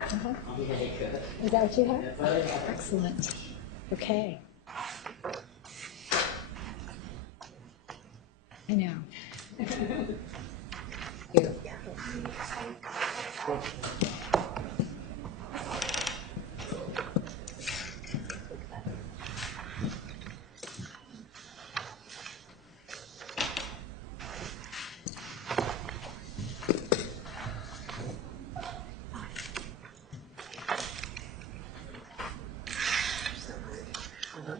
Is that what you have? Excellent. Okay. I know.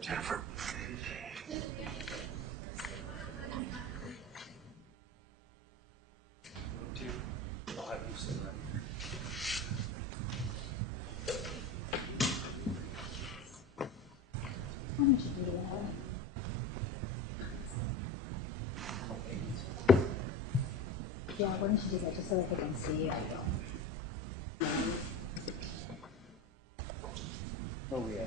Jennifer. Why don't you do that? Yeah, why don't you do that just so that they can see you? Oh, yeah.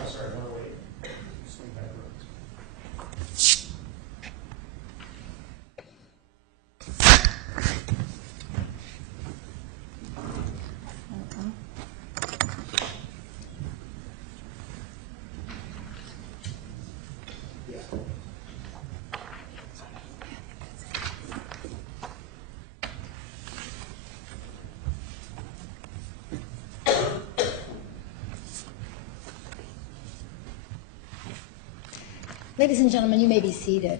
Oh, sorry, no, wait. Swing back roads. Ladies and gentlemen, you may be seated.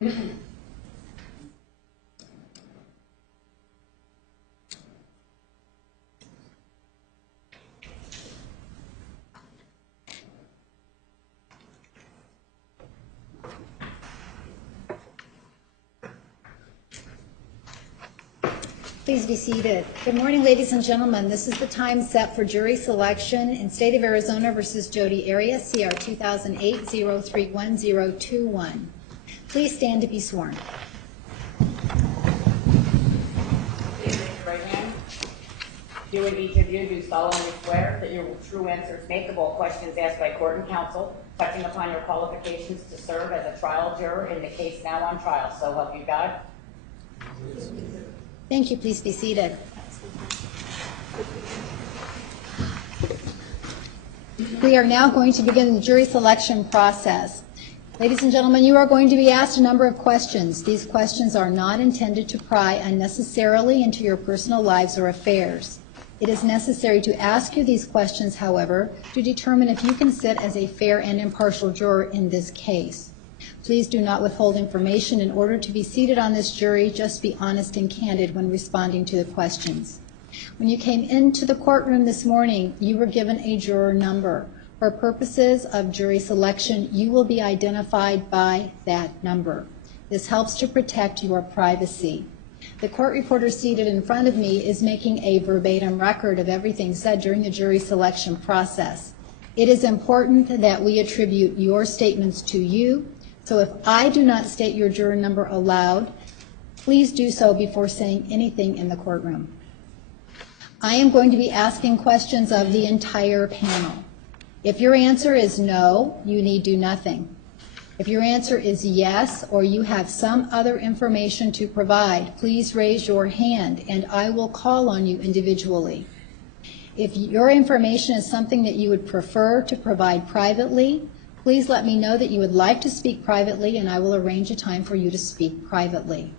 Please be seated. Good morning, ladies and gentlemen. This is the time set for jury selection in State of Arizona versus Jodi Arias, CR 2008-031021. Please stand to be sworn. Please raise your right hand. Do and each of you do solemnly swear that your true answers make of all questions asked by court and counsel, touching upon your qualifications to serve as a trial juror in the case now on trial. So help you God. Thank you. Please be seated. We are now going to begin the jury selection process. Ladies and gentlemen, you are going to be asked a number of questions. These questions are not intended to pry unnecessarily into your personal lives or affairs. It is necessary to ask you these questions, however, to determine if you can sit as a fair and impartial juror in this case. Please do not withhold information in order to be seated on this jury. Just be honest and candid when responding to the questions. When you came into the courtroom this morning, you were given a juror number. For purposes of jury selection, you will be identified by that number. This helps to protect your privacy. The court reporter seated in front of me is making a verbatim record of everything said during the jury selection process. It is important that we attribute your statements to you. So if I do not state your juror number aloud, please do so before saying anything in the courtroom. I am going to be asking questions of the entire panel. If your answer is no, you need do nothing. If your answer is yes, or you have some other information to provide, please raise your hand and I will call on you individually. If your information is something that you would prefer to provide privately, please let me know that you would like to speak privately and I will arrange a time for you to speak privately.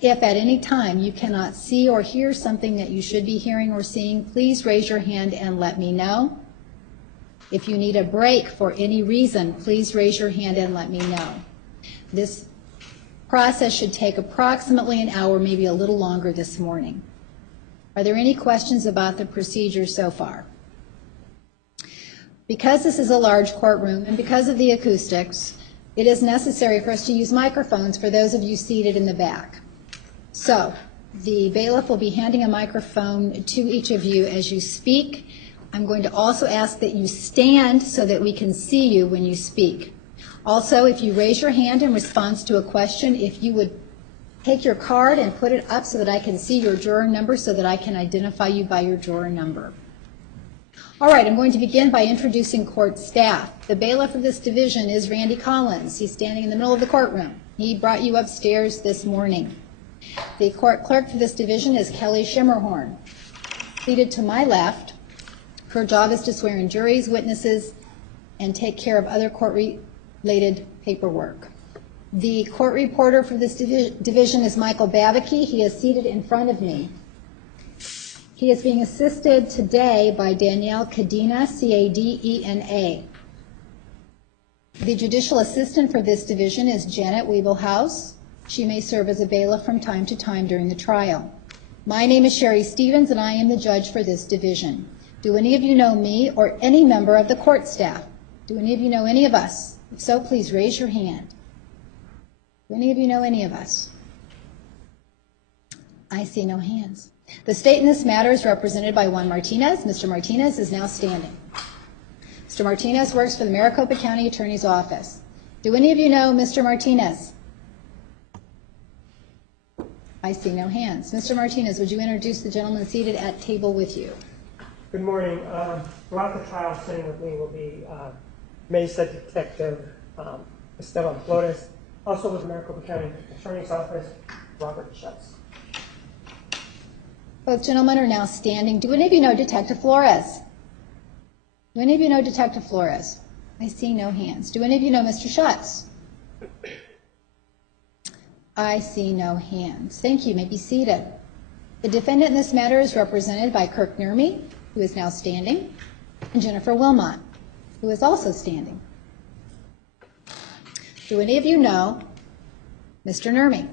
If at any time you cannot see or hear something that you should be hearing or seeing, please raise your hand and let me know. If you need a break for any reason, please raise your hand and let me know. This process should take approximately an hour, maybe a little longer this morning. Are there any questions about the procedure so far? Because this is a large courtroom and because of the acoustics, it is necessary for us to use microphones for those of you seated in the back. So the bailiff will be handing a microphone to each of you as you speak. I'm going to also ask that you stand so that we can see you when you speak. Also, if you raise your hand in response to a question, if you would take your card and put it up so that I can see your juror number so that I can identify you by your juror number. All right, I'm going to begin by introducing court staff. The bailiff of this division is Randy Collins. He's standing in the middle of the courtroom. He brought you upstairs this morning. The court clerk for this division is Kelly Schimmerhorn. Seated to my left, her job is to swear in juries, witnesses, and take care of other court-related paperwork. The court reporter for this division is Michael Babicky. He is seated in front of me. He is being assisted today by Danielle Cadena, C-A-D-E-N-A. The judicial assistant for this division is Janet Wiebelhaus. She may serve as a bailiff from time to time during the trial. My name is Sherry Stevens, and I am the judge for this division. Do any of you know me or any member of the court staff? Do any of you know any of us? If so, please raise your hand. Do any of you know any of us? I see no hands. The state in this matter is represented by Juan Martinez. Mr. Martinez is now standing. Mr. Martinez works for the Maricopa County Attorney's Office. Do any of you know Mr. Martinez? I see no hands. Mr. Martinez, would you introduce the gentleman seated at table with you? Good morning. Throughout the trial, sitting with me will be Mesa Detective Esteban Flores, also with the Maricopa County Attorney's Office, Robert Schutz. Both gentlemen are now standing. Do any of you know Detective Flores? Do any of you know Detective Flores? I see no hands. Do any of you know Mr. Schutz? I see no hands. Thank you. You may be seated. The defendant in this matter is represented by Kirk Nurmi, who is now standing, and Jennifer Wilmot, who is also standing. Do any of you know Mr. Nurmi?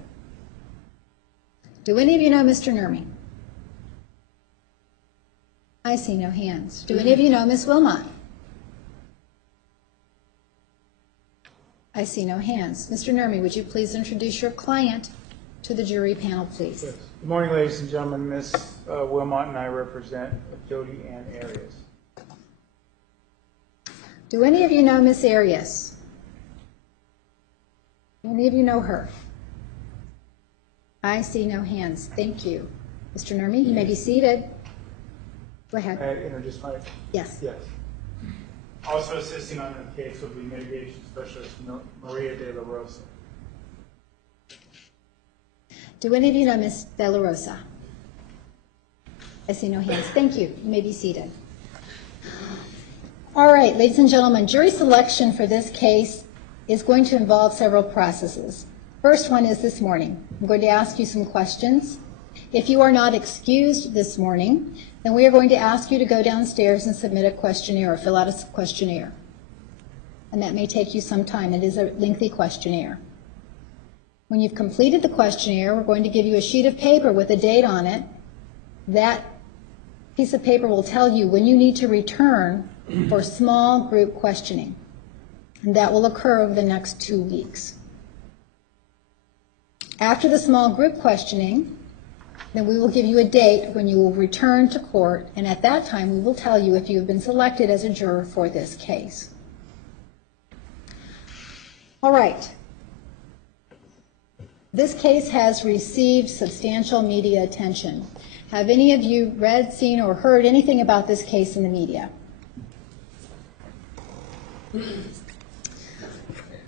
Do any of you know Mr. Nurmi? I see no hands. Do any of you know Ms. Wilmot? I see no hands. Mr. Nurmi, would you please introduce your client to the jury panel, please? Yes. Good morning, ladies and gentlemen. Ms. Wilmot and I represent Jodi Arias. Do any of you know Ms. Arias? Do any of you know her? I see no hands. Thank you. Mr. Nurmi, you may be seated. Go ahead. May I introduce my... Yes. Yes. Also assisting on the case will be mitigation specialist Maria de la Rosa. Do any of you know Ms. De La Rosa? I see no hands. Thank you. You may be seated. All right, ladies and gentlemen, jury selection for this case is going to involve several processes. First one is this morning. I'm going to ask you some questions. If you are not excused this morning, then we are going to ask you to go downstairs and submit a questionnaire or fill out a questionnaire. And that may take you some time. It is a lengthy questionnaire. When you've completed the questionnaire, we're going to give you a sheet of paper with a date on it. That piece of paper will tell you when you need to return for small group questioning. And that will occur over the next 2 weeks. After the small group questioning, then we will give you a date when you will return to court, and at that time we will tell you if you have been selected as a juror for this case. All right. This case has received substantial media attention. Have any of you read, seen, or heard anything about this case in the media?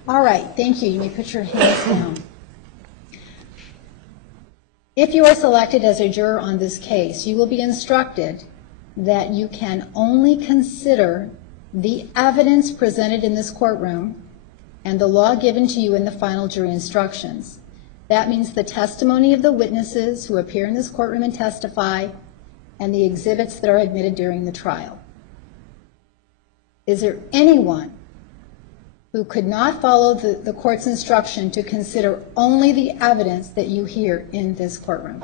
All right, thank you. You may put your hands down. If you are selected as a juror on this case, you will be instructed that you can only consider the evidence presented in this courtroom and the law given to you in the final jury instructions. That means the testimony of the witnesses who appear in this courtroom and testify, and the exhibits that are admitted during the trial. Is there anyone who could not follow the court's instruction to consider only the evidence that you hear in this courtroom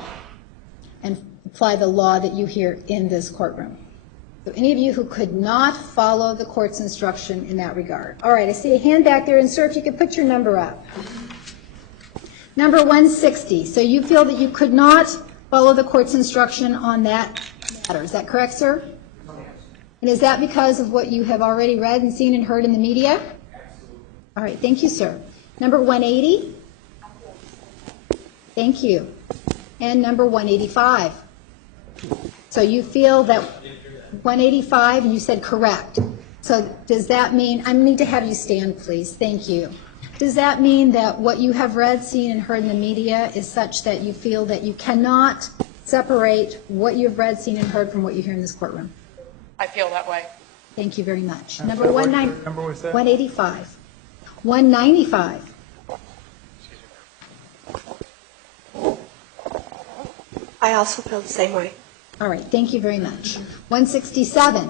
and apply the law that you hear in this courtroom? So any of you who could not follow the court's instruction in that regard? All right, I see a hand back there, and sir, if you could put your number up. Number 160. So you feel that you could not follow the court's instruction on that matter. Is that correct, sir? And is that because of what you have already read and seen and heard in the media? All right, thank you, sir. Number 180? Thank you. And number 185? So you feel that 185, and you said correct. So does that mean, I need to have you stand, please. Thank you. Does that mean that what you have read, seen, and heard in the media is such that you feel that you cannot separate what you've read, seen, and heard from what you hear in this courtroom? I feel that way. Thank you very much. Number Number what number was that? 185. 195. I also feel the same way. All right, thank you very much. 167.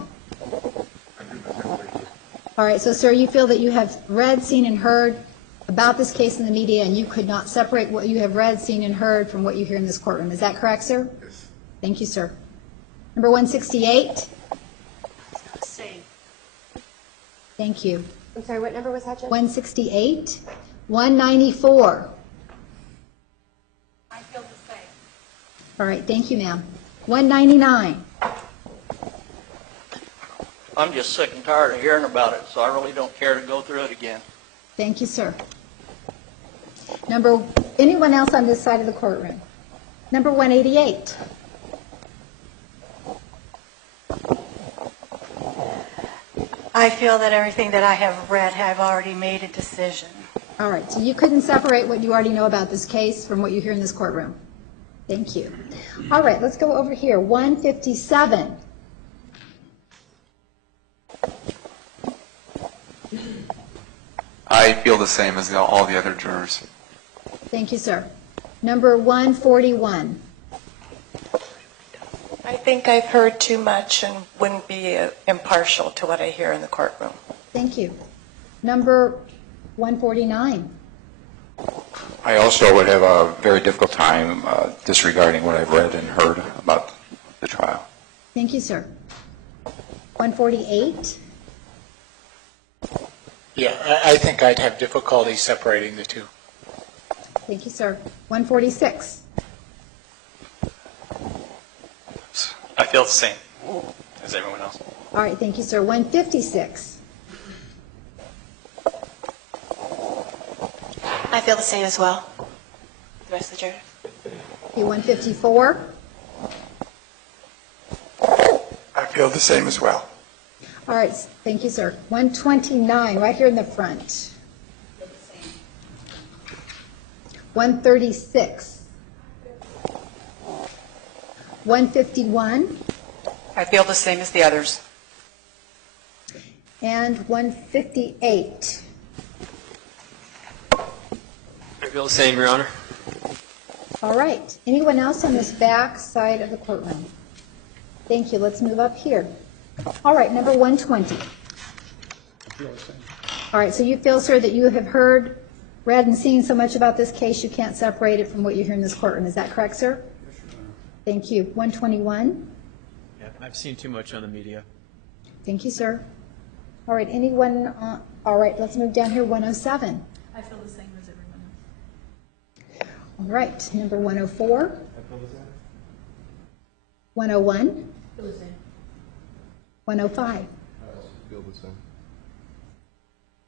All right, so sir, you feel that you have read, seen, and heard about this case in the media, and you could not separate what you have read, seen, and heard from what you hear in this courtroom. Is that correct, sir? Yes. Thank you, sir. Number 168. Same. Thank you. I'm sorry, what number was that, Judge? 168. 194. I feel the same. All right, thank you, ma'am. 199. I'm just sick and tired of hearing about it, so I really don't care to go through it again. Thank you, sir. Anyone else on this side of the courtroom? Number 188. I feel that everything that I have read, I've already made a decision. All right, so you couldn't separate what you already know about this case from what you hear in this courtroom. Thank you. All right, let's go over here. 157. I feel the same as all the other jurors. Thank you, sir. Number 141. I think I've heard too much and wouldn't be impartial to what I hear in the courtroom. Thank you. Number 149. I also would have a very difficult time disregarding what I've read and heard about the trial. Thank you, sir. 148. Yeah, I think I'd have difficulty separating the two. Thank you, sir. 146. I feel the same as everyone else. All right, thank you, sir. 156. I feel the same as well. The rest of the jurors. Okay, 154. I feel the same as well. All right, thank you, sir. 129, right here in the front. 136. 151 I feel the same as the others. and 158. I feel the same, Your Honor. All right. Anyone else on this back side of the courtroom? Thank you. Let's move up here. All right, number 120. All right, so you feel, sir, that you have heard, read, and seen so much about this case you can't separate it from what you hear in this courtroom. Is that correct, sir? Yes, Your Honor. Thank you. 121. Yeah, I've seen too much on the media. Thank you, sir. All right, anyone? All right, let's move down here. 107. I feel the same as everyone else. All right, number 104. I feel the same. 101. I feel the same. 105. I also feel the same.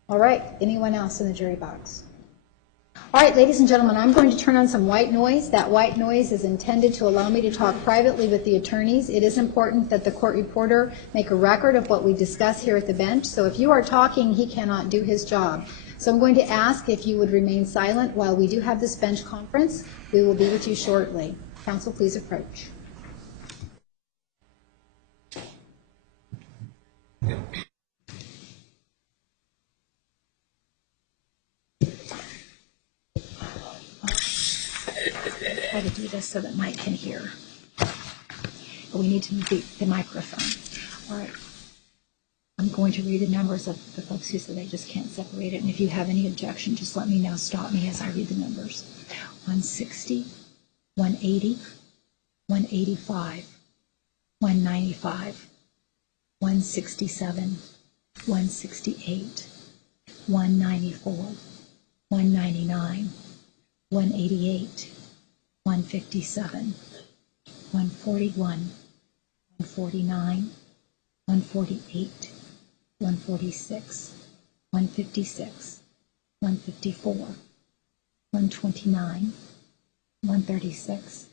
All right, anyone else in the jury box? All right, ladies and gentlemen, I'm going to turn on some white noise. That white noise is intended to allow me to talk privately with the attorneys. It is important that the court reporter make a record of what we discuss here at the bench. So if you are talking, he cannot do his job. So I'm going to ask if you would remain silent while we do have this bench conference. We will be with you shortly. Counsel, please approach. Try to do this so that Mike can hear. But we need to move the microphone. All right. I'm going to read the numbers of the folks who said they just can't separate it. And if you have any objection, just let me know. Stop me as I read the numbers. 160, 180, 185, 195, 167, 168, 194, 199, 188, 157, 141, 149, 148, 146, 156, 154, 129, 136,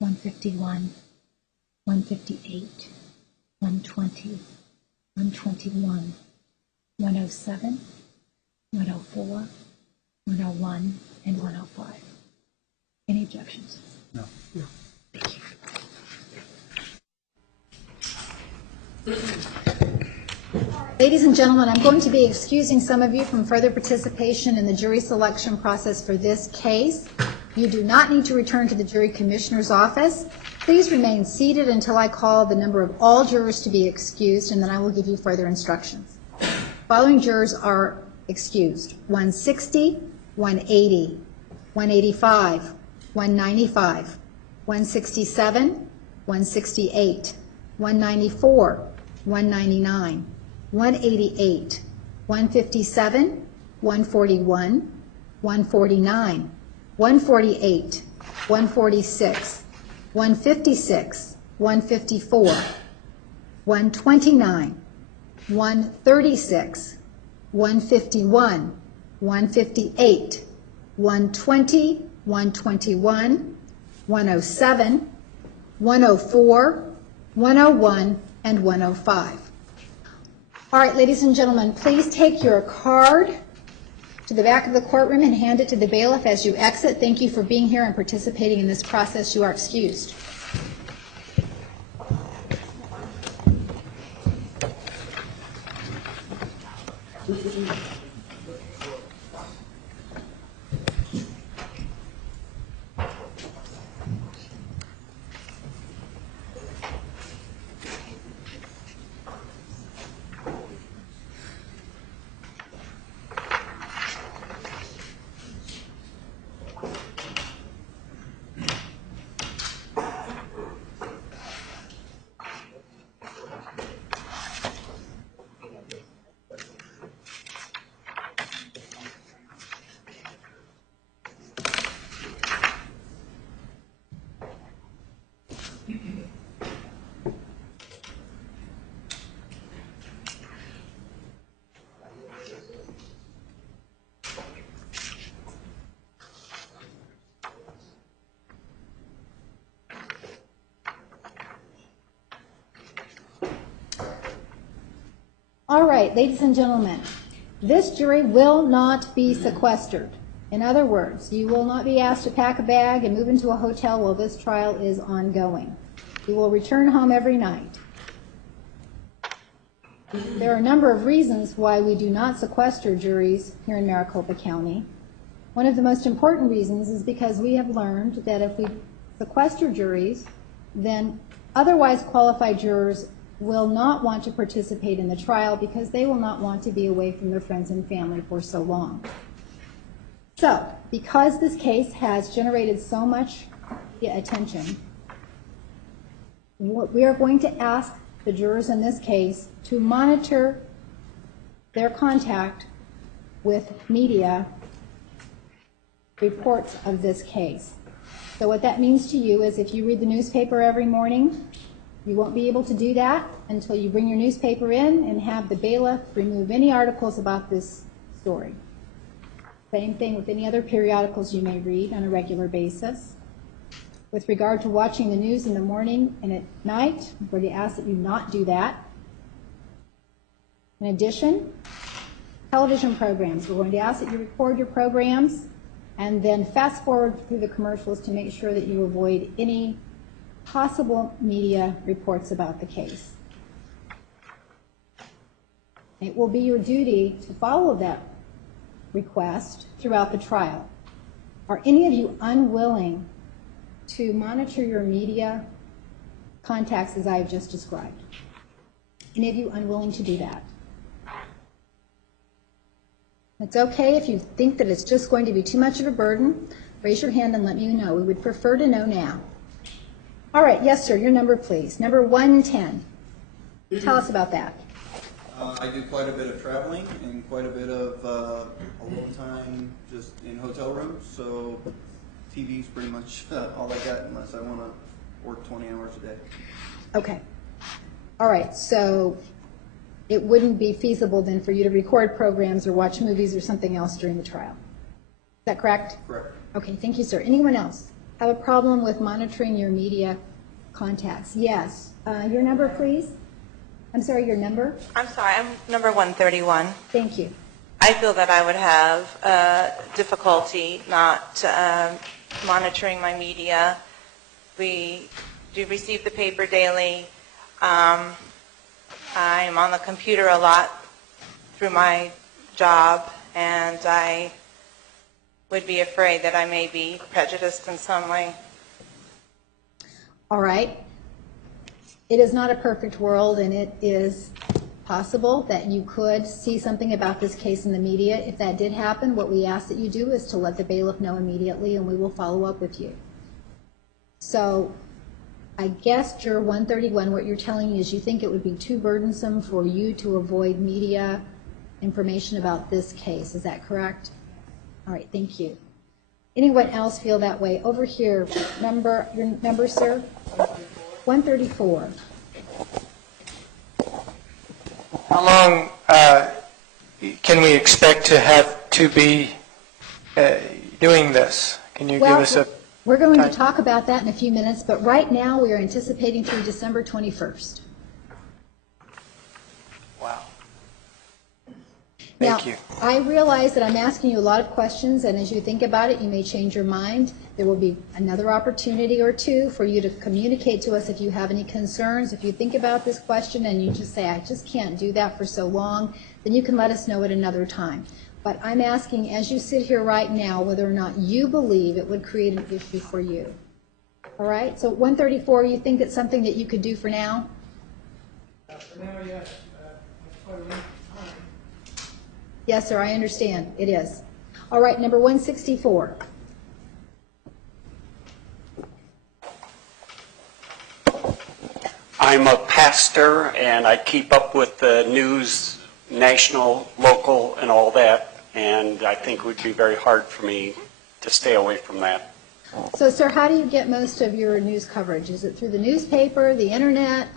151, 158, 120, 121, 107, 104, 101, and 105. Any objections? No. Thank you. Ladies and gentlemen, I'm going to be excusing some of you from further participation in the jury selection process for this case. You do not need to return to the jury commissioner's office. Please remain seated until I call the number of all jurors to be excused, and then I will give you further instructions. Following jurors are excused: 160, 180, 185, 195, 167, 168, 194, 199, 188, 157, 141, 149, 148, 146, 156, 154, 129, 136, 151, 158, 120, 121, 107, 104, 101, and 105. All right, ladies and gentlemen, please take your card to the back of the courtroom and hand it to the bailiff as you exit. Thank you for being here and participating in this process. You are excused. right, ladies and gentlemen, this jury will not be sequestered. In other words, you will not be asked to pack a bag and move into a hotel while this trial is ongoing. You will return home every night. There are a number of reasons why we do not sequester juries here in Maricopa County. One of the most important reasons is because we have learned that if we sequester juries, then otherwise qualified jurors will not want to participate in the trial because they will not want to be away from their friends and family for so long. So, because this case has generated so much attention, we are going to ask the jurors in this case to monitor their contact with media reports of this case. So what that means to you is if you read the newspaper every morning, you won't be able to do that until you bring your newspaper in and have the bailiff remove any articles about this story. Same thing with any other periodicals you may read on a regular basis. With regard to watching the news in the morning and at night, we're going to ask that you not do that. In addition, television programs, we're going to ask that you record your programs and then fast forward through the commercials to make sure that you avoid any possible media reports about the case. It will be your duty to follow that request throughout the trial. Are any of you unwilling to monitor your media contacts as I have just described? Any of you unwilling to do that? It's okay if you think that it's just going to be too much of a burden. Raise your hand and let me know. We would prefer to know now. All right, yes, sir. Your number, please. Number 110. Tell us about that. I do quite a bit of traveling and quite a bit of alone time just in hotel rooms. So TV's pretty much all I got unless I want to work 20 hours a day. Okay. All right. So it wouldn't be feasible then for you to record programs or watch movies or something else during the trial. Is that correct? Correct. Okay. Thank you, sir. Anyone else have a problem with monitoring your media contacts? Yes. Your number, please. I'm sorry, your number? I'm sorry, I'm number 131. Thank you. I feel that I would have difficulty not monitoring my media. We do receive the paper daily. I'm on the computer a lot through my job, and I would be afraid that I may be prejudiced in some way. All right. It is not a perfect world, and it is possible that you could see something about this case in the media. If that did happen, what we ask that you do is to let the bailiff know immediately, and we will follow up with you. So I guess, Juror 131, what you're telling me is you think it would be too burdensome for you to avoid media information about this case. Is that correct? All right, thank you. Anyone else feel that way? Over here, your number, sir? 134. How long can we expect to have to be doing this? Can you give us a... We're going to talk about that in a few minutes, but right now we are anticipating through December 21st. Wow. Now, Thank you. I realize that I'm asking you a lot of questions, and as you think about it, you may change your mind. There will be another opportunity or two for you to communicate to us if you have any concerns. If you think about this question and you just say, I just can't do that for so long, then you can let us know at another time. But I'm asking, as you sit here right now, whether or not you believe it would create an issue for you. All right? So 134, you think it's something that you could do for now? For now, yes. Quite a length of time. Yes, sir, I understand. It is. All right, number 164. I'm a pastor, and I keep up with the news, national, local, and all that, and I think it would be very hard for me to stay away from that. So, sir, how do you get most of your news coverage? Is it through the newspaper, the internet?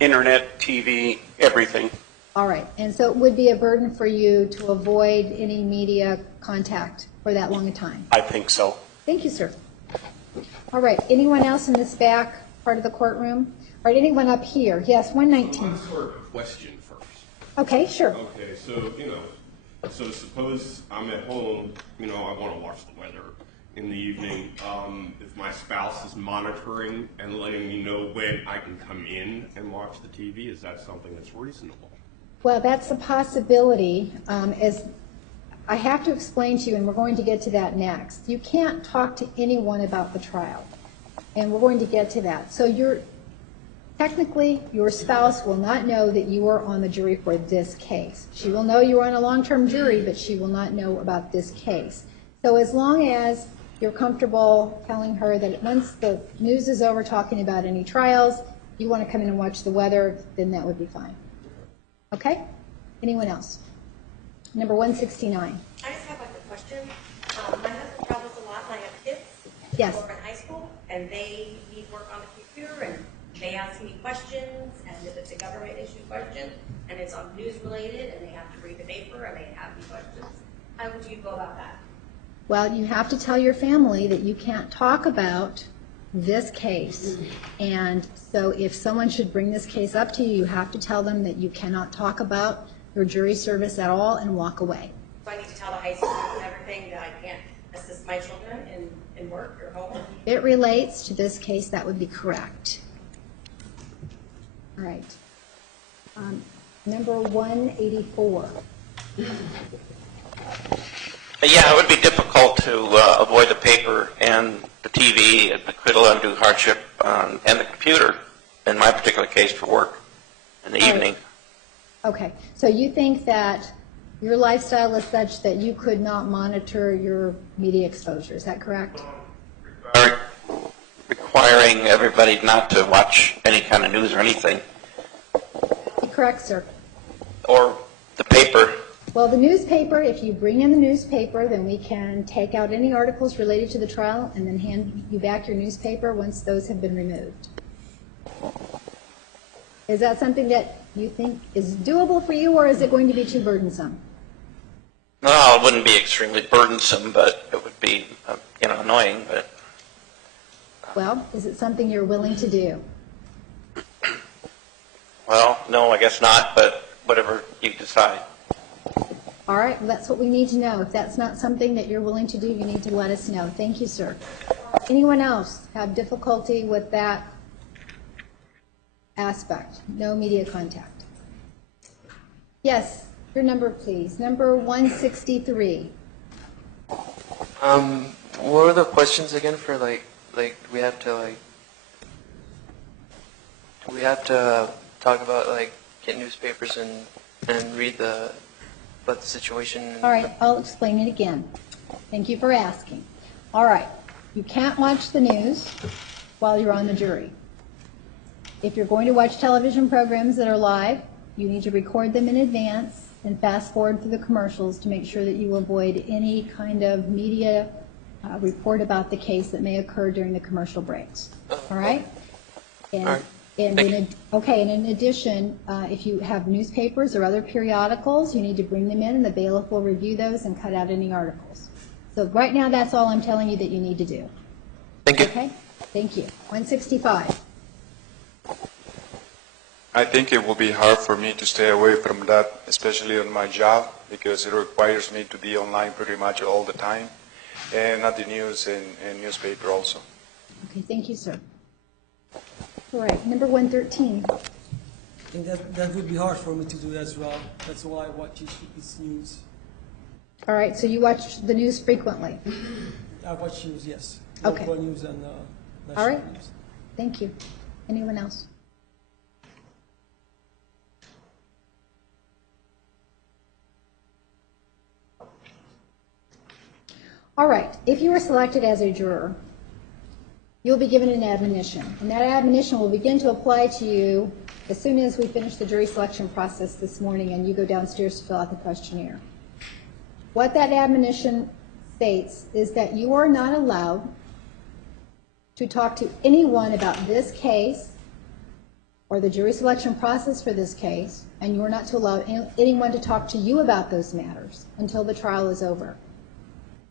Internet, TV, everything. All right, and so it would be a burden for you to avoid any media contact for that long a time? I think so. Thank you, sir. All right, anyone else in this back part of the courtroom? All right, anyone up here? Yes, 119. One sort of question first. Okay, sure. Okay, so, so suppose I'm at home, I want to watch the weather in the evening. If my spouse is monitoring and letting me know when I can come in and watch the TV, is that something that's reasonable? Well, that's a possibility. As I have to explain to you, and we're going to get to that next, you can't talk to anyone about the trial. And we're going to get to that. So technically, your spouse will not know that you are on the jury for this case. She will know you are on a long-term jury, but she will not know about this case. So as long as you're comfortable telling her that once the news is over talking about any trials, you want to come in and watch the weather, then that would be fine. Okay? Anyone else? Number 169. I just have a question. My husband travels a lot and I have kids Yes. who are in high school and they need work on the computer and they ask me questions, and if it's a government issue question and it's on news related and they have to read the paper and they have any questions, how would you go about that? Well, you have to tell your family that you can't talk about this case. And so if someone should bring this case up to you, you have to tell them that you cannot talk about your jury service at all and walk away. So I need to tell the high school and everything that I can't assist my children in work or home? If it relates to this case, that would be correct. All right. Number 184. Yeah, it would be difficult to avoid the paper and the TV and the critical undue hardship and the computer, in my particular case, for work in the evening. Okay. So you think that your lifestyle is such that you could not monitor your media exposure. Is that correct? Requiring everybody not to watch any kind of news or anything. Correct, sir. Or the paper. Well, the newspaper, if you bring in the newspaper, then we can take out any articles related to the trial and then hand you back your newspaper once those have been removed. Is that something that you think is doable for you, or is it going to be too burdensome? No, it wouldn't be extremely burdensome, but it would be, annoying. But Well, is it something you're willing to do? well, no, I guess not. But whatever you decide. All right, well, that's what we need to know. If that's not something that you're willing to do, you need to let us know. Thank you, sir. Anyone else have difficulty with that aspect? No media contact. Yes, your number, please. Number 163. What are the questions again for we have to talk about get newspapers and read about the situation? All right, I'll explain it again. Thank you for asking. All right, you can't watch the news while you're on the jury. If you're going to watch television programs that are live, you need to record them in advance and fast forward through the commercials to make sure that you avoid any kind of media report about the case that may occur during the commercial breaks. All right? And, All right. And in addition, if you have newspapers or other periodicals, you need to bring them in, and the bailiff will review those and cut out any articles. So right now, that's all I'm telling you that you need to do. Thank you. Okay? Thank you. 165. I think it will be hard for me to stay away from that, especially on my job, because it requires me to be online pretty much all the time, and at the news and newspaper also. Okay, thank you, sir. All right, number 113. I think that would be hard for me to do as well. That's why I watch its news. All right, so you watch the news frequently? I watch news, yes. Okay. Local news and national All right, news. thank you. Anyone else? All right, if you are selected as a juror, you'll be given an admonition, and that admonition will begin to apply to you as soon as we finish the jury selection process this morning and you go downstairs to fill out the questionnaire. What that admonition states is that you are not allowed to talk to anyone about this case or the jury selection process for this case, and you are not to allow anyone to talk to you about those matters until the trial is over.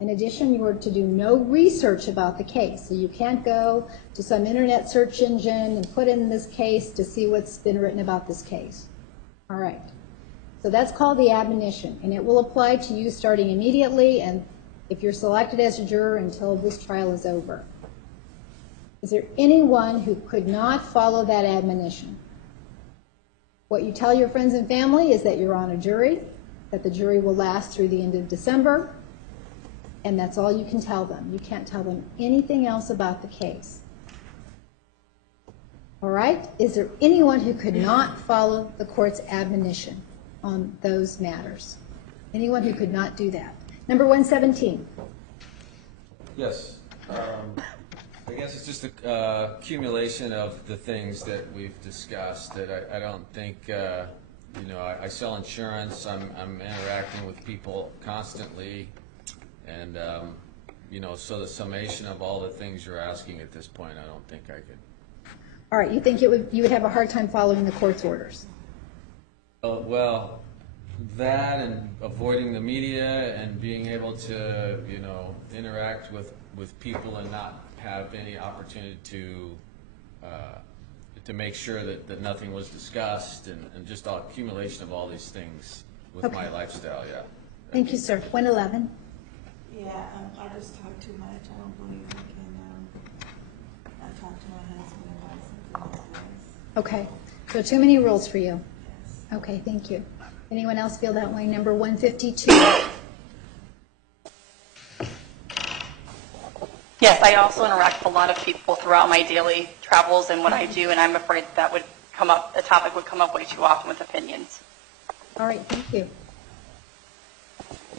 In addition, you are to do no research about the case. So you can't go to some internet search engine and put in this case to see what's been written about this case. All right. So that's called the admonition, and it will apply to you starting immediately, and if you're selected as a juror until this trial is over. Is there anyone who could not follow that admonition? What you tell your friends and family is that you're on a jury, that the jury will last through the end of December, and that's all you can tell them. You can't tell them anything else about the case. All right? Is there anyone who could not follow the court's admonition on those matters? Anyone who could not do that? Number 117. Yes. I guess it's just a accumulation of the things that we've discussed that I don't think, you know, I sell insurance, I'm interacting with people constantly, and, you know, so the summation of all the things you're asking at this point, I don't think I could. All right, you think you would have a hard time following the court's orders? Well, that and avoiding the media and being able to, you know, interact with people and not have any opportunity to make sure that nothing was discussed, and just an accumulation of all these things with my lifestyle, yeah. Thank you, sir. 111. Yeah, I just talk too much. I don't believe I can, I talk to my husband about something like this. Okay, so too many rules for you. Yes. Okay, thank you. Anyone else feel that way? Number 152. Yes, I also interact with a lot of people throughout my daily travels and what I do, and I'm afraid that would come up, the topic would come up way too often with opinions. All right, thank you.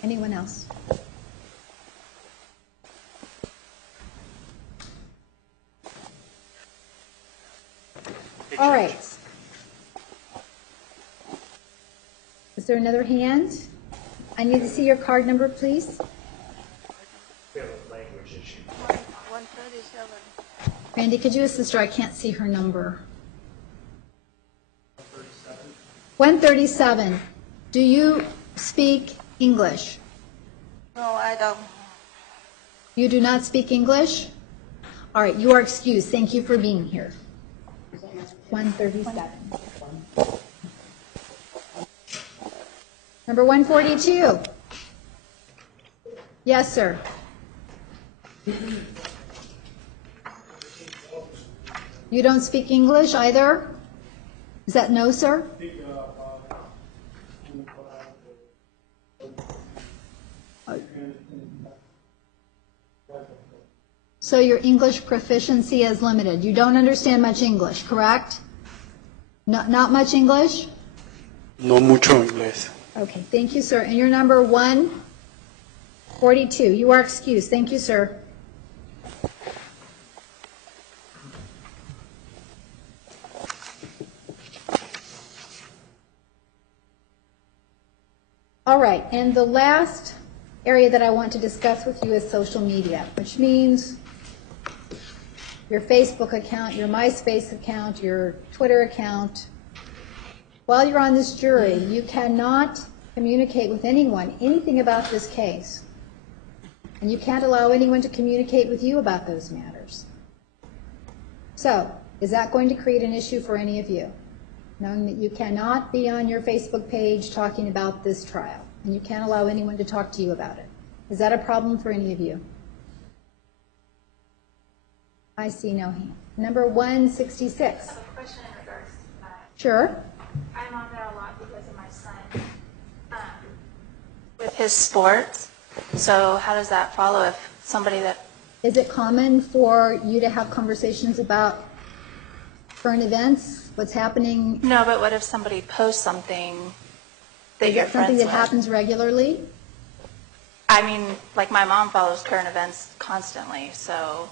Anyone else? All right. Is there another hand? I need to see your card number, please. We have a language issue. 137. Randy, could you assist her? I can't see her number. 137. Do you speak English? No, I don't. You do not speak English? All right, you are excused. Thank you for being here. 137. Number 142. Yes, sir. You don't speak English either? Is that no, sir? So your English proficiency is limited. You don't understand much English, correct? Not much English? No mucho inglés. Okay, thank you, sir. And your number 142. You are excused. Thank you, sir. All right, and the last area that I want to discuss with you is social media, which means your Facebook account, your MySpace account, your Twitter account. While you're on this jury, you cannot communicate with anyone anything about this case. And you can't allow anyone to communicate with you about those matters. So, is that going to create an issue for any of you? Knowing that you cannot be on your Facebook page talking about this trial, and you can't allow anyone to talk to you about it. Is that a problem for any of you? I see no hand. Number 166. I have a question in regards to that. Sure. I'm on there a lot because of my son with his sports. So how does that follow if somebody that... Is it common for you to have conversations about current events, what's happening? No, but what if somebody posts something that Is you're that something friends that happens regularly? I mean, like my mom follows current events constantly, so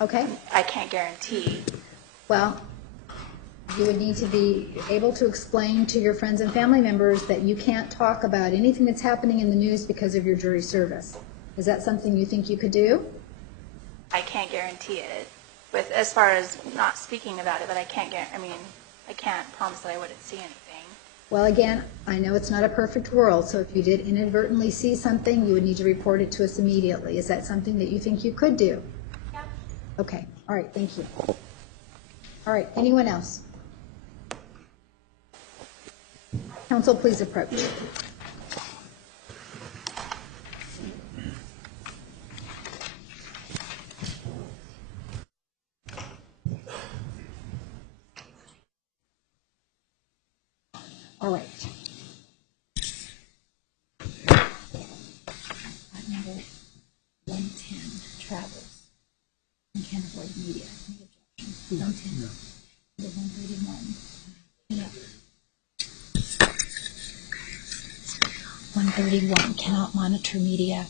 Okay. I can't guarantee. Well, you would need to be able to explain to your friends and family members that you can't talk about anything that's happening in the news because of your jury service. Is that something you think you could do? I can't guarantee it. With as far as not speaking about it, but I can't I can't promise that I wouldn't see anything. Well, again, I know it's not a perfect world, so if you did inadvertently see something, you would need to report it to us immediately. Is that something that you think you could do? Yeah. Okay. All right. Thank you. All right. Anyone else? Counsel, please approach. All right. Number 110, travels. And can't avoid media. Any objection? 110. Number 131. Yeah. 131, cannot monitor media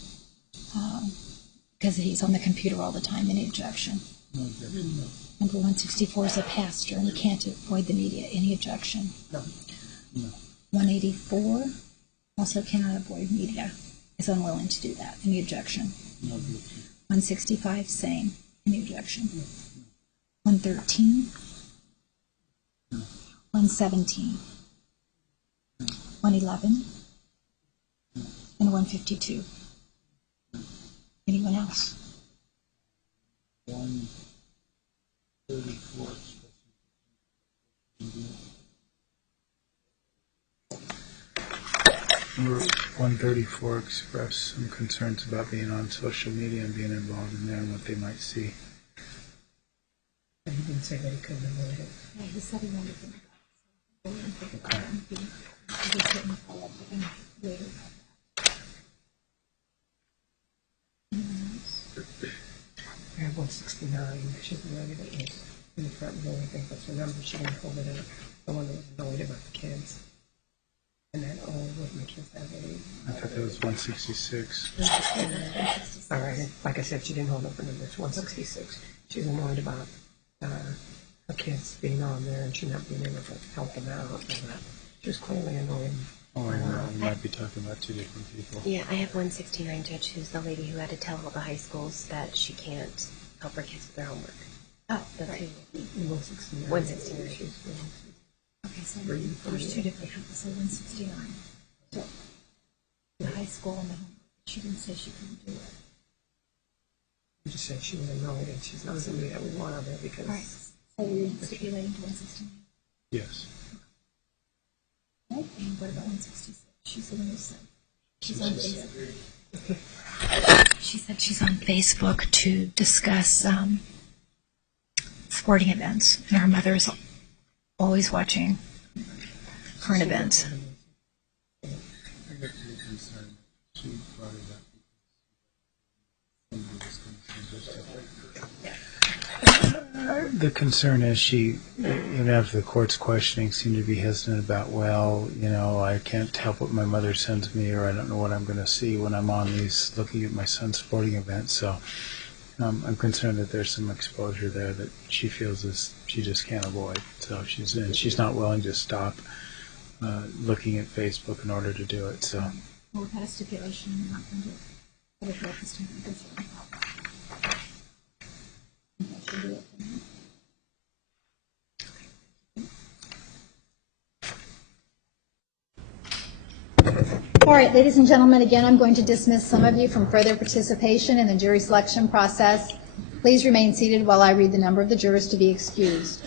because he's on the computer all the time. Any objection? Number 164 is a pastor and he can't avoid the media. Any objection? No. 184 also cannot avoid media. Is unwilling to do that. Any objection? 165, same. Any objection? 113, 117, 111, and 152. Anyone else? 134. 134 expressed some concerns about being on social media and being involved in there and what they might see. And he didn't say that he couldn't avoid it. Yeah, he said he wanted to. I have 169. She's annoyed that was in the front row. I think that's the number. She didn't hold it up. The one that was annoyed about the kids. And then, oh, what my kids have any. I thought that was 166. All right. Like I said, she didn't hold up the number. It's 166. She's annoyed about her kids being on there and she not being able to help them out. She was clearly annoyed. Oh, I know. We might be talking about two different people. Yeah, I have 169, Judge, who's the lady who had to tell all the high schools that she can't help her kids with their homework. Oh, That's right. 169. 169. Okay, so there's two different people, so 169. So the high school and the home, she didn't say she couldn't do it. She just said she was annoyed and she's not somebody that we want on there because. All right, so you're stipulating to 169. Yes. Right, and what about 166? She's the one who said she's on Facebook. She said she's on Facebook to discuss sporting events, and her mother is always watching current events. The concern is she, even after the court's questioning, seemed to be hesitant about, well, I can't help what my mother sends me, or I don't know what I'm going to see when I'm on these, looking at my son's sporting events. So I'm concerned that there's some exposure there that she feels she just can't avoid. So she's not willing to stop looking at Facebook in order to do it. So. Well, we've had a stipulation, we're not going to put it focused on the concern. That should do it for me. All right, ladies and gentlemen, again, I'm going to dismiss some of you from further participation in the jury selection process. Please remain seated while I read the number of the jurors to be excused.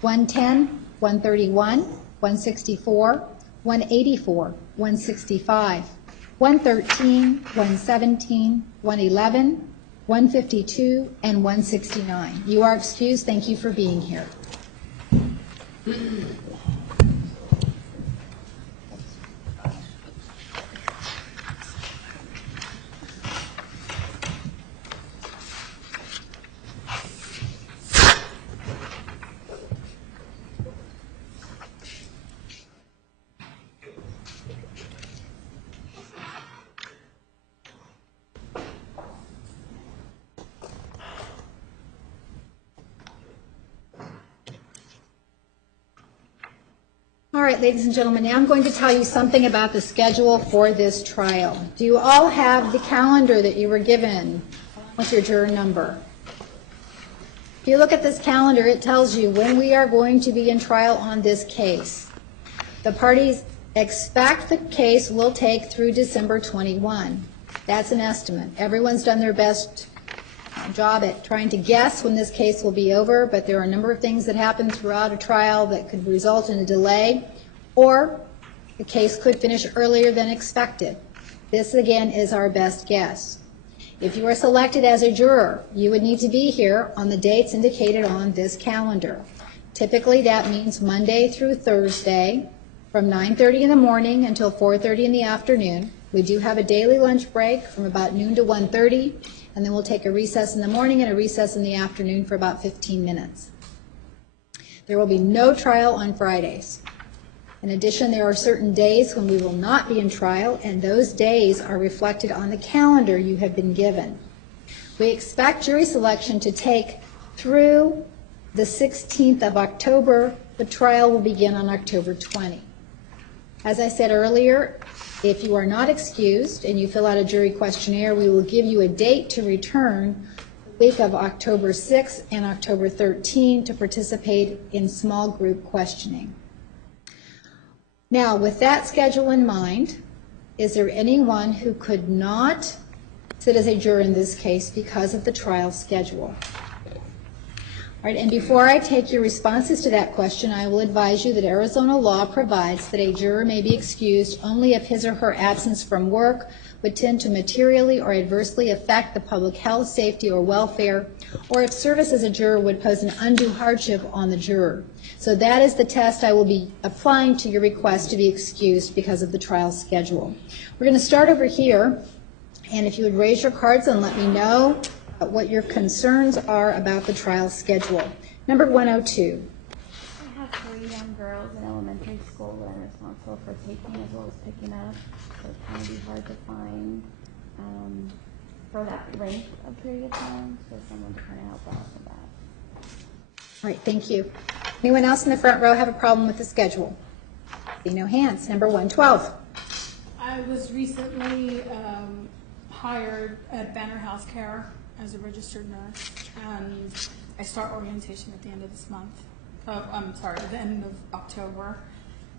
110, 131, 164, 184, 165, 113, 117, 111, 152, and 169. You are excused. Thank you for being here. All right, ladies and gentlemen, now I'm going to tell you something about the schedule for this trial. Do you all have the calendar that you were given with your juror number? If you look at this calendar, it tells you when we are going to be in trial on this case. The parties expect the case will take through December 21. That's an estimate. Everyone's done their best job at trying to guess when this case will be over, but there are a number of things that happen throughout a trial that could result in a delay, or The case could finish earlier than expected. This, again, is our best guess. If you are selected as a juror, you would need to be here on the dates indicated on this calendar. Typically, that means Monday through Thursday from 9:30 in the morning until 4:30 in the afternoon. We do have a daily lunch break from about noon to 1:30, and then we'll take a recess in the morning and a recess in the afternoon for about 15 minutes. There will be no trial on Fridays. In addition, there are certain days when we will not be in trial, and those days are reflected on the calendar you have been given. We expect jury selection to take through the 16th of October. The trial will begin on October 20. As I said earlier, if you are not excused and you fill out a jury questionnaire, we will give you a date to return the week of October 6 and October 13 to participate in small group questioning. Now, with that schedule in mind, is there anyone who could not sit as a juror in this case because of the trial schedule? All right, and before I take your responses to that question, I will advise you that Arizona law provides that a juror may be excused only if his or her absence from work would tend to materially or adversely affect the public health, safety, or welfare, or if service as a juror would pose an undue hardship on the juror. So that is the test I will be applying to your request to be excused because of the trial schedule. We're going to start over here, and if you would raise your cards and let me know what your concerns are about the trial schedule. Number 102. I have 3 young girls in elementary school that I'm responsible for taking as well as picking up, so it's going to be hard to find for that length of period of time, so someone to kind of help out with that. All right, thank you. Anyone else in the front row have a problem with the schedule? See no hands. Number 112. I was recently hired at Banner Healthcare as a registered nurse, and I start orientation at the end of this month. At the end of October,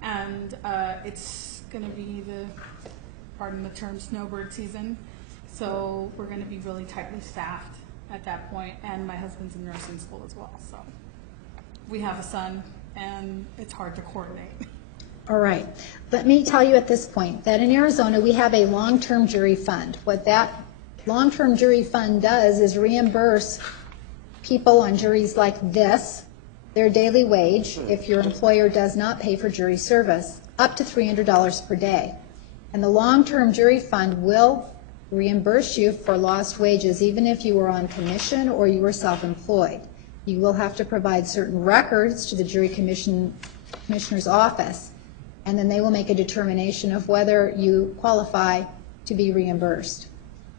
and it's going to be the, pardon the term, snowbird season. So we're going to be really tightly staffed at that point, and my husband's in nursing school as well. So we have a son, and it's hard to coordinate. All right. Let me tell you at this point that in Arizona we have a long-term jury fund. What that long-term jury fund does is reimburse people on juries like this their daily wage if your employer does not pay for jury service, up to $300 per day. And the long-term jury fund will reimburse you for lost wages even if you were on commission or you were self-employed. You will have to provide certain records to the jury commissioner's office, and then they will make a determination of whether you qualify to be reimbursed.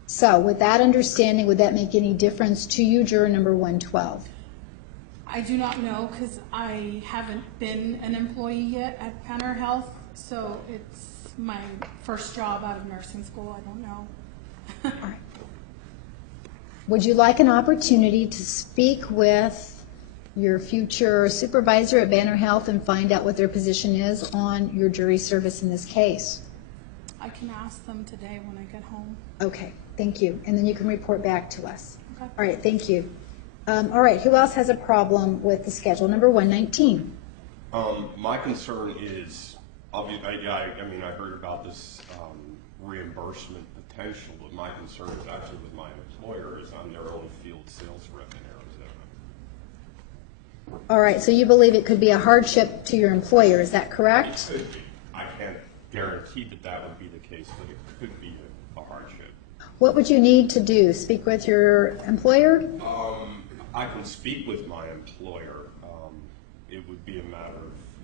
So with that understanding, would that make any difference to you, juror number 112? I do not know because I haven't been an employee yet at Banner Health, so it's my first job out of nursing school. I don't know. All right. Would you like an opportunity to speak with your future supervisor at Banner Health and find out what their position is on your jury service in this case? I can ask them today when I get home. Okay, thank you. And then you can report back to us. Okay. All right, thank you. All right, who else has a problem with the schedule? Number 119. My concern is, I heard about this reimbursement potential, but my concern is actually with my employer is I'm their only field sales rep in Arizona. All right, so you believe it could be a hardship to your employer, is that correct? It could be. I can't guarantee that would be the case, but it could be a hardship. What would you need to do? Speak with your employer? I can speak with my employer. It would be a matter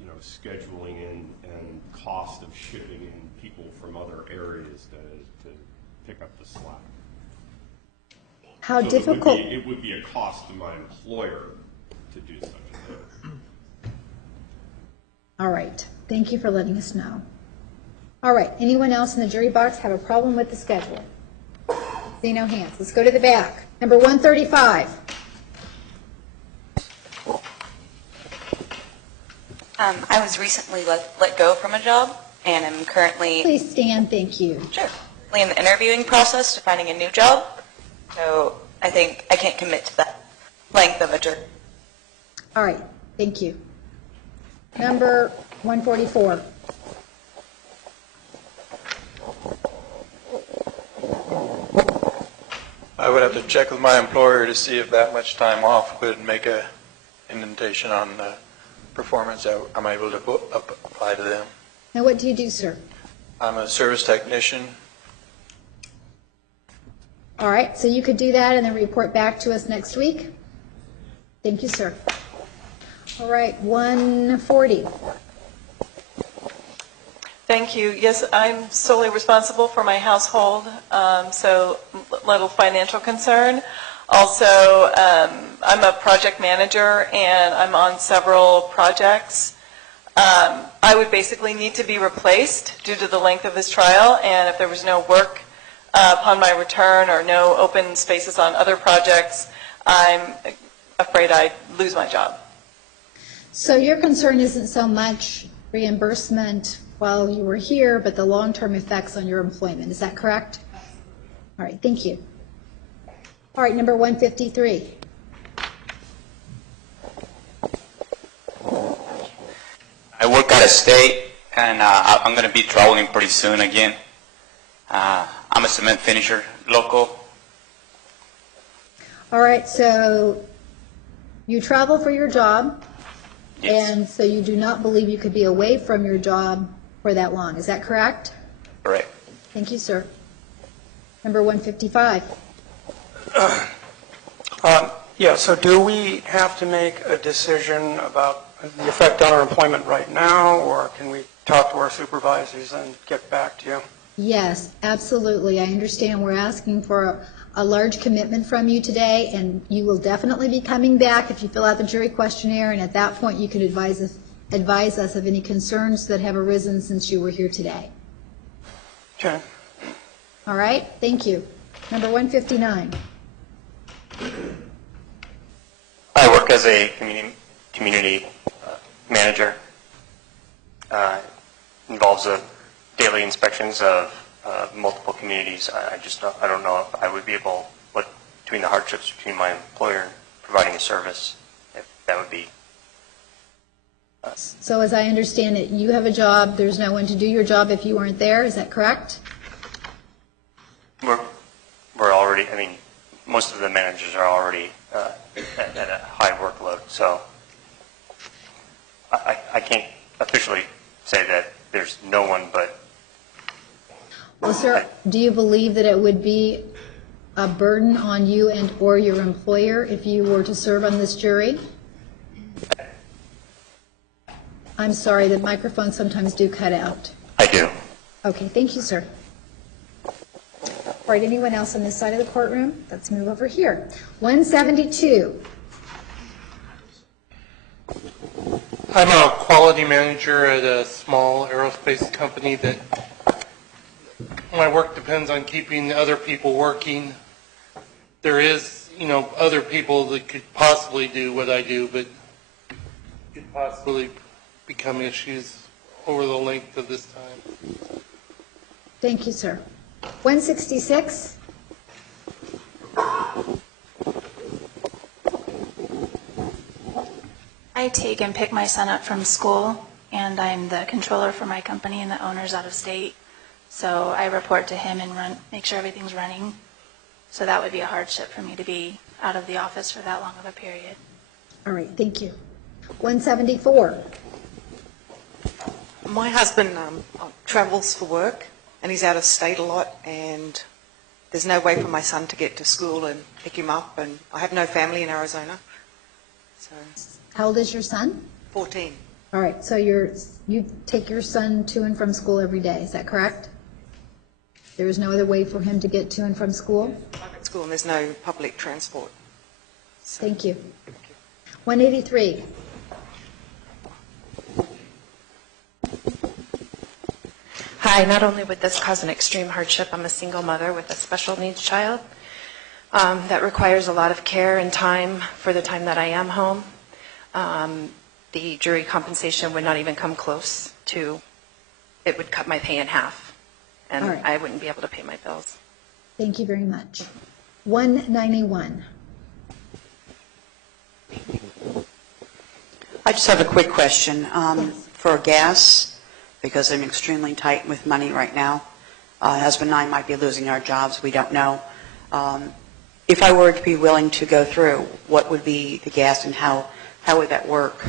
of scheduling in and cost of shipping in people from other areas to pick up the slack. How difficult? It would be a cost to my employer to do such a thing. All right. Thank you for letting us know. All right. Anyone else in the jury box have a problem with the schedule? See no hands. Let's go to the back. Number 135. I was recently let go from a job, and I'm currently... Please stand. Thank you. Sure. In the interviewing process to finding a new job, so I think I can't commit to that length of a term. All right. Thank you. Number 144. I would have to check with my employer to see if that much time off would make a indentation on the performance that I'm able to apply to them. Now, what do you do, sir? I'm a service technician. All right, so you could do that and then report back to us next week? Thank you, sir. All right, 140. Thank you. Yes, I'm solely responsible for my household, so little financial concern. Also, I'm a project manager and I'm on several projects. I would basically need to be replaced due to the length of this trial, and if there was no work upon my return or no open spaces on other projects, I'm afraid I'd lose my job. So your concern isn't so much reimbursement while you were here, but the long-term effects on your employment. Is that correct? All right, thank you. All right, number 153. I work out of state, and I'm going to be traveling pretty soon again. I'm a cement finisher, local. All right, so you travel for your job, Yes. and so you do not believe you could be away from your job for that long. Is that correct? Correct. Thank you, sir. Number 155. Yeah, so do we have to make a decision about the effect on our employment right now, or can we talk to our supervisors and get back to you? Yes, absolutely. I understand we're asking for a large commitment from you today, and you will definitely be coming back if you fill out the jury questionnaire, and at that point you can advise us of any concerns that have arisen since you were here today. Okay. All right, thank you. Number 159. I work as a community manager. Involves daily inspections of multiple communities. I don't know if I would be able, between the hardships between my employer and providing a service, if that would be. So as I understand it, you have a job, there's no one to do your job if you weren't there, is that correct? We're already, most of the managers are already at a high workload, so I can't officially say that there's no one, but. Well, sir, do you believe that it would be a burden on you and or your employer if you were to serve on this jury? I'm sorry, the microphones sometimes do cut out. I do. Okay, thank you, sir. All right, anyone else on this side of the courtroom? Let's move over here. 172. I'm a quality manager at a small aerospace company that my work depends on keeping other people working. There is, other people that could possibly do what I do, but could possibly become issues over the length of this time. Thank you, sir. 166. I take and pick my son up from school, and I'm the controller for my company, and the owner's out of state. So I report to him and make sure everything's running. So that would be a hardship for me to be out of the office for that long of a period. All right, thank you. 174. My husband travels for work, and he's out of state a lot, and there's no way for my son to get to school and pick him up, and I have no family in Arizona. So. How old is your son? 14. All right, so you take your son to and from school every day, is that correct? There is no other way for him to get to and from school? Private school, and there's no public transport. So. Thank you. 183. Hi, not only would this cause an extreme hardship, I'm a single mother with a special needs child that requires a lot of care and time for the time that I am home. The jury compensation would not even come close to, it would cut my pay in half, and All right. I wouldn't be able to pay my bills. Thank you very much. 191. I just have a quick question. For gas, because I'm extremely tight with money right now, husband and I might be losing our jobs, we don't know. if I were to be willing to go through, what would be the gas and how would that work,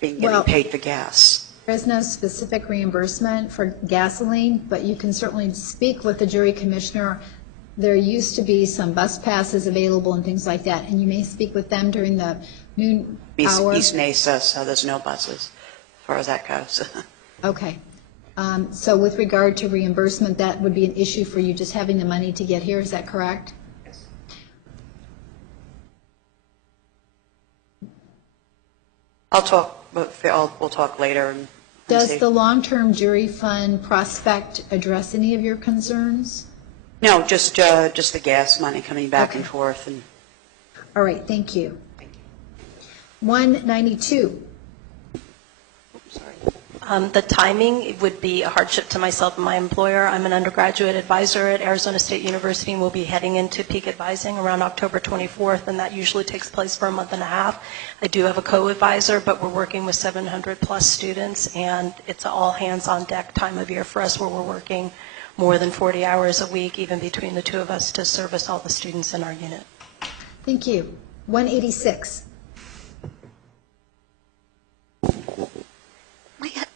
getting Well, paid for gas? There is no specific reimbursement for gasoline, but you can certainly speak with the jury commissioner. There used to be some bus passes available and things like that, and you may speak with them during the noon hour. East Mesa, so there's no buses, as far as that goes. Okay. So with regard to reimbursement, that would be an issue for you just having the money to get here, is that correct? Yes. We'll talk later. And Does see. the long-term jury fund prospect address any of your concerns? No, just the gas money coming back and forth. And All right, thank you. 192. The timing would be a hardship to myself and my employer. I'm an undergraduate advisor at Arizona State University and will be heading into peak advising around October 24th, and that usually takes place for a month and a half. I do have a co-advisor, but we're working with 700 plus students, and it's an all hands on deck time of year for us where we're working more than 40 hours a week, even between the two of us, to service all the students in our unit. Thank you. 186.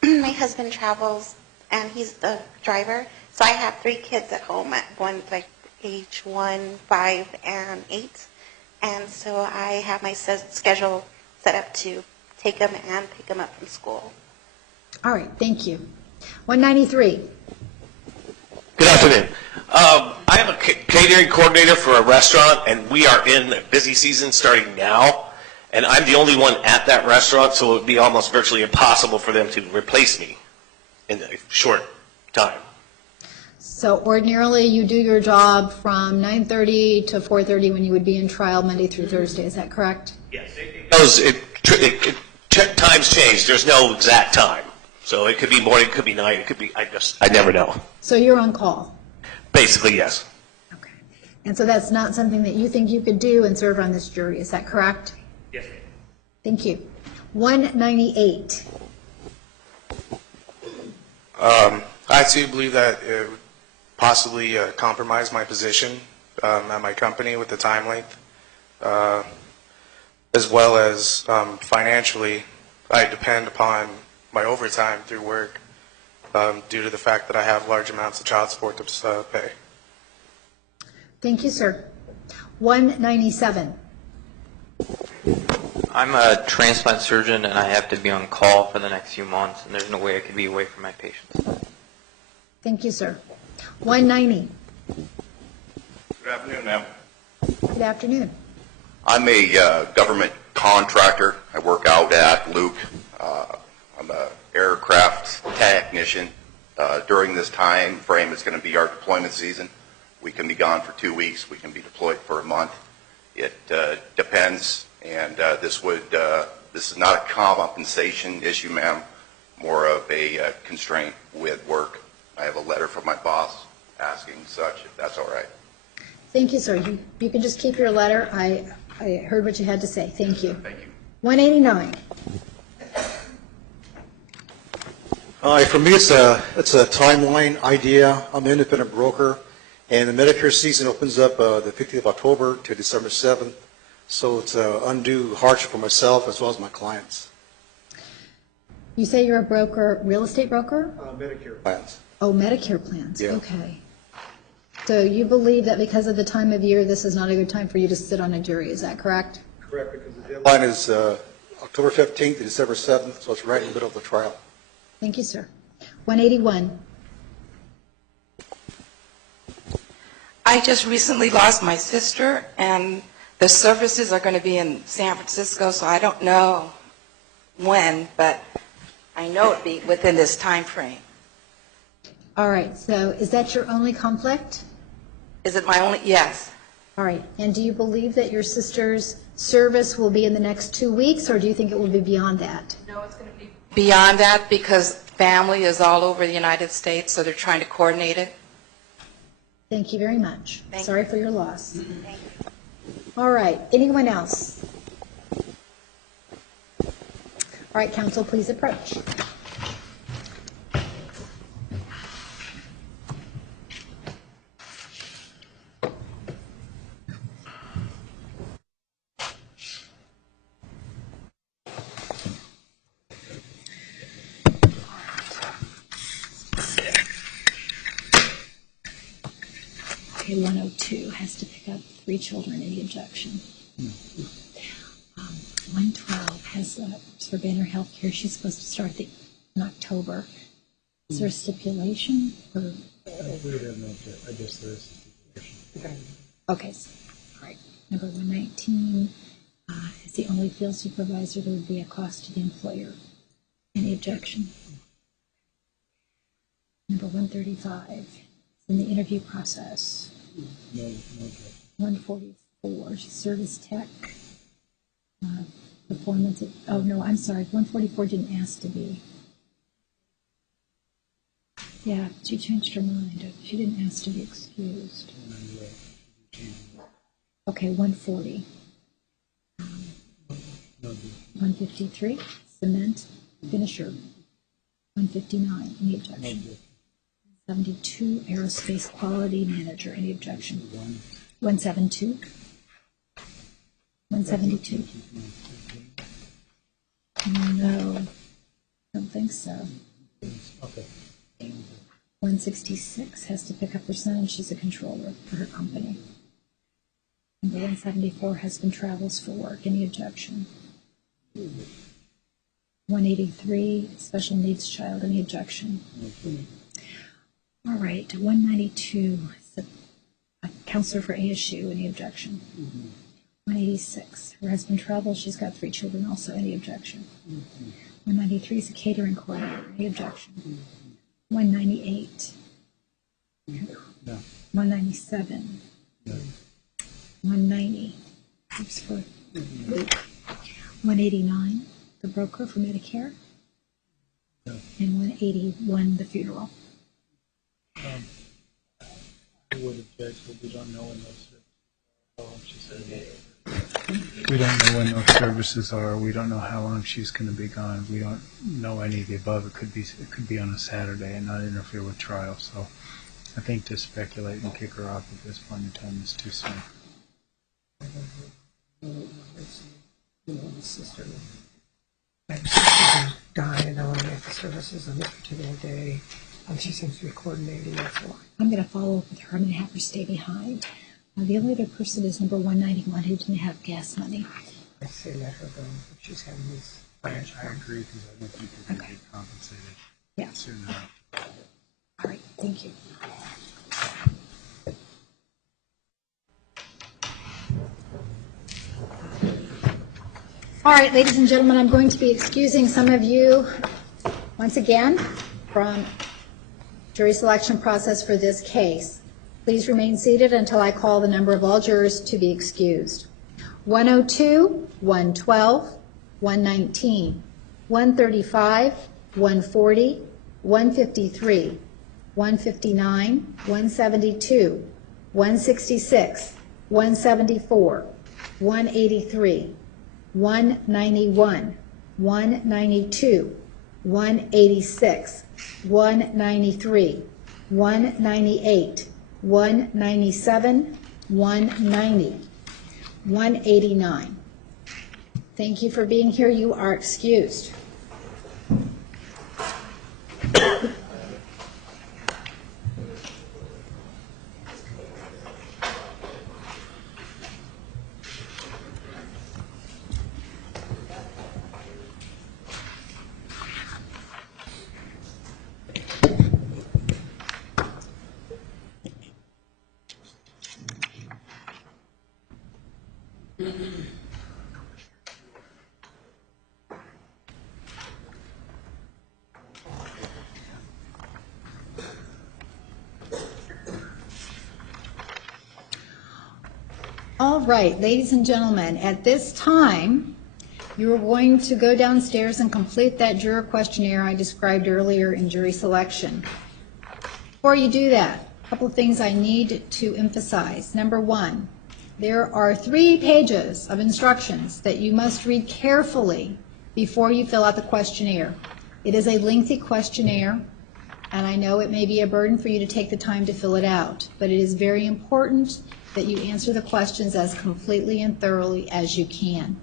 My husband travels, and he's the driver, so I have 3 kids at home. One's like age 1, 5, and 8, and so I have my schedule set up to take them and pick them up from school. All right, thank you. 193. Good afternoon. I am a catering coordinator for a restaurant, and we are in a busy season starting now. And I'm the only one at that restaurant, so it would be almost virtually impossible for them to replace me in a short time. So ordinarily, you do your job from 9:30 to 4:30 when you would be in trial Monday through Thursday. Is that correct? Yes. Times change. There's no exact time. So it could be morning, it could be night, it could be, I never know. So you're on call. Basically, yes. And so that's not something that you think you could do and serve on this jury. Is that correct? Yes. Thank you. 198. I too believe that it would possibly compromise my position at my company with the time length, as well as financially. I depend upon my overtime through work due to the fact that I have large amounts of child support to pay. Thank you, sir. 197. I'm a transplant surgeon, and I have to be on call for the next few months, and there's no way I could be away from my patients. Thank you, sir. 190. Good afternoon, ma'am. Good afternoon. I'm a government contractor. I work out at Luke. I'm an aircraft technician. During this time frame, it's going to be our deployment season. We can be gone for 2 weeks. We can be deployed for a month. It depends, and this is not a compensation issue, ma'am, more of a constraint with work. I have a letter from my boss asking such, if that's all right. Thank you, sir. You can just keep your letter. I heard what you had to say. Thank you. Thank you. 189. For me, it's a timeline idea. I'm an independent broker, and the Medicare season opens up the 15th of October to December 7th, so it's an undue hardship for myself as well as my clients. You say you're a broker, real estate broker? Medicare plans. Oh, Medicare plans. Yeah. Okay. So you believe that because of the time of year, this is not a good time for you to sit on a jury. Is that correct? Correct, because the deadline is October 15th to December 7th, so it's right in the middle of the trial. Thank you, sir. 181. I just recently lost my sister, and the services are going to be in San Francisco, so I don't know when, but I know it'll be within this time frame. All right. So is that your only conflict? Is it my only? Yes. All right. And do you believe that your sister's service will be in the next 2 weeks, or do you think it will be beyond that? No, it's going to be beyond that because family is all over the United States, so they're trying to coordinate it. Thank you very much. Thank Sorry you. for your loss. Thank you. All right. Anyone else? All right, counsel, please approach. Okay, 102 has to pick up 3 children. Any objection? 112 has for Banner Healthcare. She's supposed to start in October. Is there a stipulation? Or? We would have no objection. I guess there is a stipulation. Okay, so, all right. Number 119 is the only field supervisor. There would be a cost to the employer. Any objection? Number 135 is in the interview process. No objection. 144, service tech. Performance. Oh, no, I'm sorry. 144 didn't ask to be. Yeah, she changed her mind. She didn't ask to be excused. Okay, 140. 153, cement finisher. 159, any objection? 72, aerospace quality manager, any objection? 172. 172. No, don't think so. Okay. 166 has to pick up her son. She's a controller for her company. Number 174, husband travels for work. Any objection? 183, special needs child. Any objection? All right, 192, a counselor for ASU. Any objection? 186, her husband travels. She's got 3 children also. Any objection? 193 is a catering coordinator. Any objection? 198. No. 197. No. 190. Oops, for 189, the broker for Medicare. No. And 181, the funeral. I would object, but we don't know when those we don't know when those services are. We don't know how long she's going to be gone. We don't know any of the above. It could be on a Saturday and not interfere with trial. So I think to speculate and kick her off at this point in time is too soon. My sister died, and I want to make the services on this particular day. She seems to be coordinating. That's why. I'm going to follow up with her. I'm going to have her stay behind. The only other person is number 191 who didn't have gas money. I say let her go. She's having these. I agree because I don't think they're going to get compensated soon enough. All right, thank you. All right, ladies and gentlemen, I'm going to be excusing some of you once again from jury selection process for this case. Please remain seated until I call the number of all jurors to be excused. 102, 112, 119, 135, 140, 153, 159, 172, 166, 174, 183, 191, 192, 186, 193, 198, 197, 190, 189. Thank you for being here. You are excused. All right, ladies and gentlemen, at this time, you are going to go downstairs and complete that juror questionnaire I described earlier in jury selection. Before you do that, a couple of things I need to emphasize. Number one, there are 3 pages of instructions that you must read carefully before you fill out the questionnaire. It is a lengthy questionnaire, and I know it may be a burden for you to take the time to fill it out, but it is very important that you answer the questions as completely and thoroughly as you can.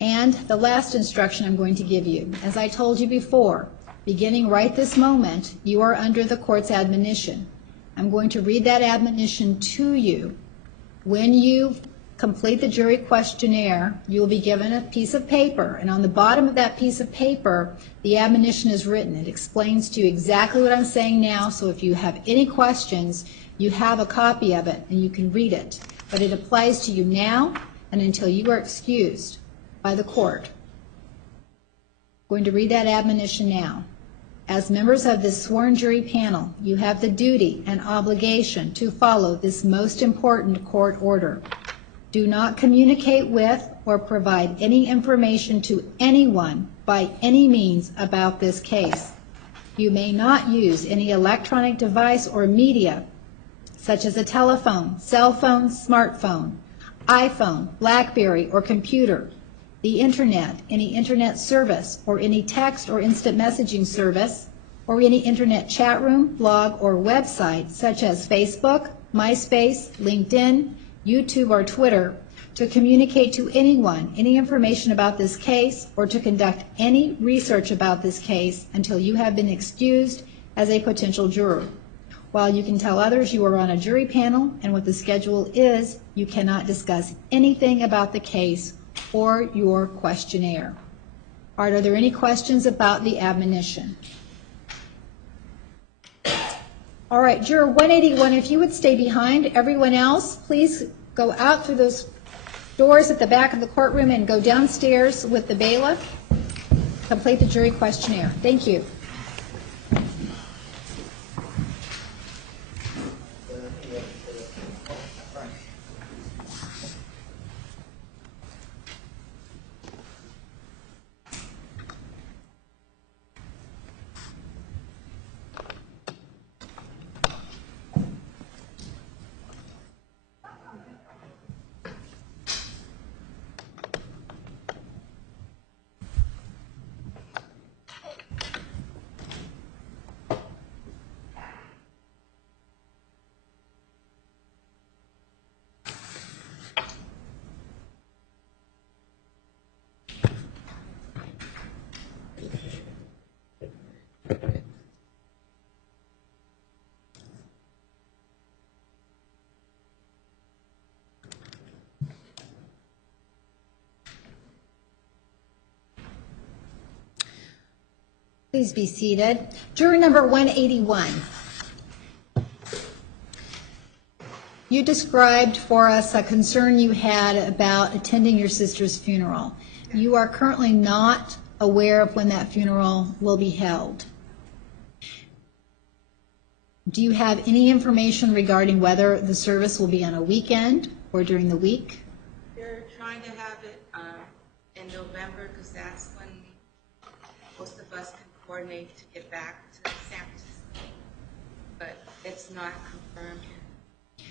And the last instruction I'm going to give you, as I told you before, beginning right this moment, you are under the court's admonition. I'm going to read that admonition to you. When you complete the jury questionnaire, you will be given a piece of paper, and on the bottom of that piece of paper, the admonition is written. It explains to you exactly what I'm saying now, so if you have any questions, you have a copy of it and you can read it. But it applies to you now and until you are excused by the court. I'm going to read that admonition now. As members of this sworn jury panel, you have the duty and obligation to follow this most important court order. Do not communicate with or provide any information to anyone by any means about this case. You may not use any electronic device or media, such as a telephone, cell phone, smartphone, iPhone, BlackBerry, or computer, the internet, any internet service, or any text or instant messaging service, or any internet chat room, blog, or website, such as Facebook, MySpace, LinkedIn, YouTube, or Twitter, to communicate to anyone any information about this case or to conduct any research about this case until you have been excused as a potential juror. While you can tell others you are on a jury panel and what the schedule is, you cannot discuss anything about the case or your questionnaire. Are there any questions about the admonition? All right, Juror 181, if you would stay behind everyone else, please go out through those doors at the back of the courtroom and go downstairs with the bailiff. Complete the jury questionnaire. Thank you. Please be seated. Juror number 181. You described for us a concern you had about attending your sister's funeral. You are currently not aware of when that funeral will be held. Do you have any information regarding whether the service will be on a weekend or during the week? They're trying to have it in November because that's when most of us can coordinate to get back to San Francisco, but it's not confirmed yet.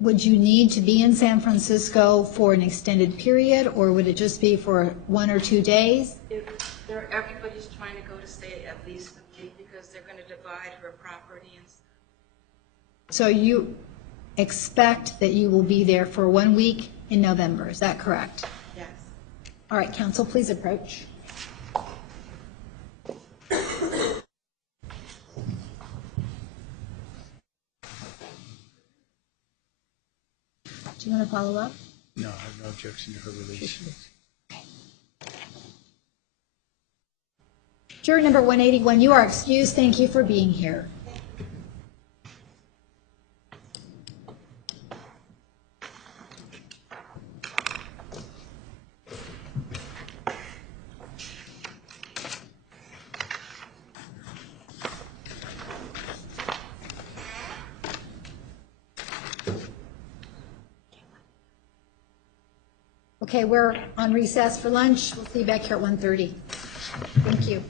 Would you need to be in San Francisco for an extended period, or would it just be for 1 or 2 days? Everybody's trying to go to stay at least a week because they're going to divide her property and stuff. So you expect that you will be there for 1 week in November, is that correct? Yes. All right, counsel, please approach. Do you want to follow up? No, I have no objection to her release. Juror number 181, you are excused. Thank you for being here. Okay, we're on recess for lunch. We'll see you back here at 1:30. Thank you.